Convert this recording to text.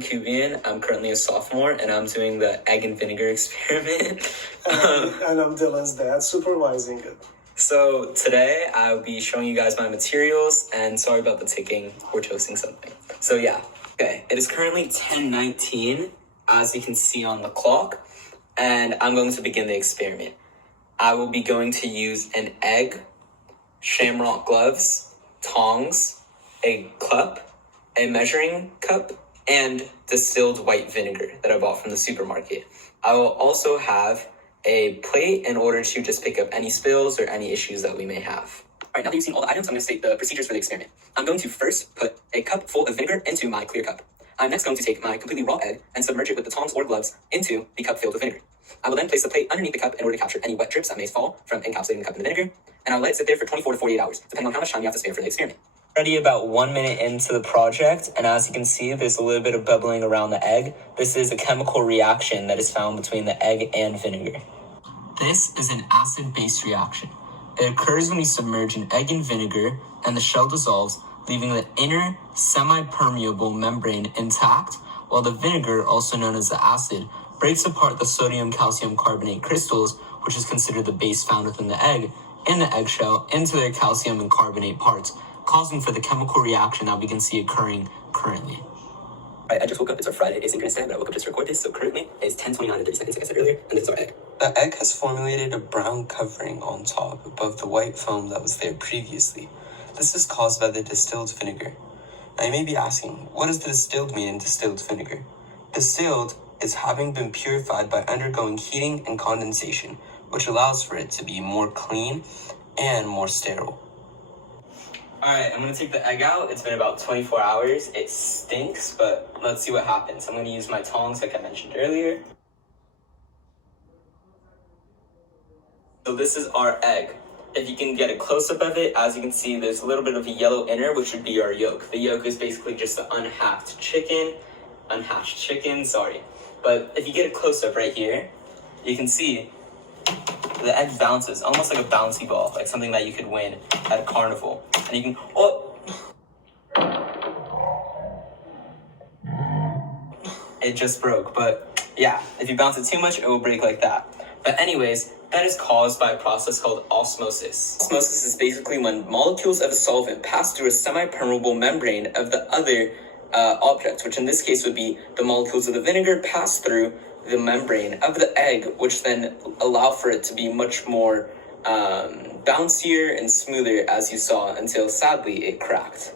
Cubian. I'm currently a sophomore, and I'm doing the egg and vinegar experiment. And I'm Dylan's dad, supervising it. So today I'll be showing you guys my materials, and sorry about the ticking. We're toasting something. So yeah, okay. It is currently 10:19, as you can see on the clock, and I'm going to begin the experiment. I will be going to use an egg, shamrock gloves, tongs, a cup, a measuring cup, and distilled white vinegar that I bought from the supermarket. I will also have a plate in order to just pick up any spills or any issues that we may have. All right, now that you've seen all the items, I'm going to state the procedures for the experiment. I'm going to first put a cup full of vinegar into my clear cup. I'm next going to take my completely raw egg and submerge it with the tongs or gloves into the cup filled with vinegar. I will then place the plate underneath the cup in order to capture any wet drips that may fall from encapsulating the cup in the vinegar, and I'll let it sit there for 24 to 48 hours, depending on how much time you have to spare for the experiment. Already about 1 minute into the project, and as you can see, there's a little bit of bubbling around the egg. This is a chemical reaction that is found between the egg and vinegar. This is an acid-base reaction. It occurs when we submerge an egg in vinegar and the shell dissolves, leaving the inner semi-permeable membrane intact, while the vinegar, also known as the acid, breaks apart the sodium-calcium carbonate crystals, which is considered the base found within the egg, in the eggshell into their calcium and carbonate parts, causing for the chemical reaction that we can see occurring currently. I just woke up. It's our Friday asynchronous day, but I woke up just to record this. So currently it's 10:29 and 30 seconds, like I said earlier, and this is our egg. The egg has formulated a brown covering on top above the white foam that was there previously. This is caused by the distilled vinegar. Now you may be asking, what does the distilled mean in distilled vinegar? Distilled is having been purified by undergoing heating and condensation, which allows for it to be more clean and more sterile. Alright, I'm going to take the egg out. It's been about 24 hours. It stinks, but let's see what happens. I'm going to use my tongs like I mentioned earlier. So this is our egg. If you can get a close-up of it, as you can see, there's a little bit of a yellow inner, which would be our yolk. The yolk is basically just the unhatched chicken. But if you get a close-up right here, you can see the egg bounces, almost like a bouncy ball, like something that you could win at a carnival. And you can, it just broke, but yeah, if you bounce it too much, it will break like that. But anyways, that is caused by a process called osmosis. Osmosis is basically when molecules of a solvent pass through a semi-permeable membrane of the other object, which in this case would be the molecules of the vinegar pass through the membrane of the egg, which then allow for it to be much more bouncier and smoother, as you saw, until sadly it cracked.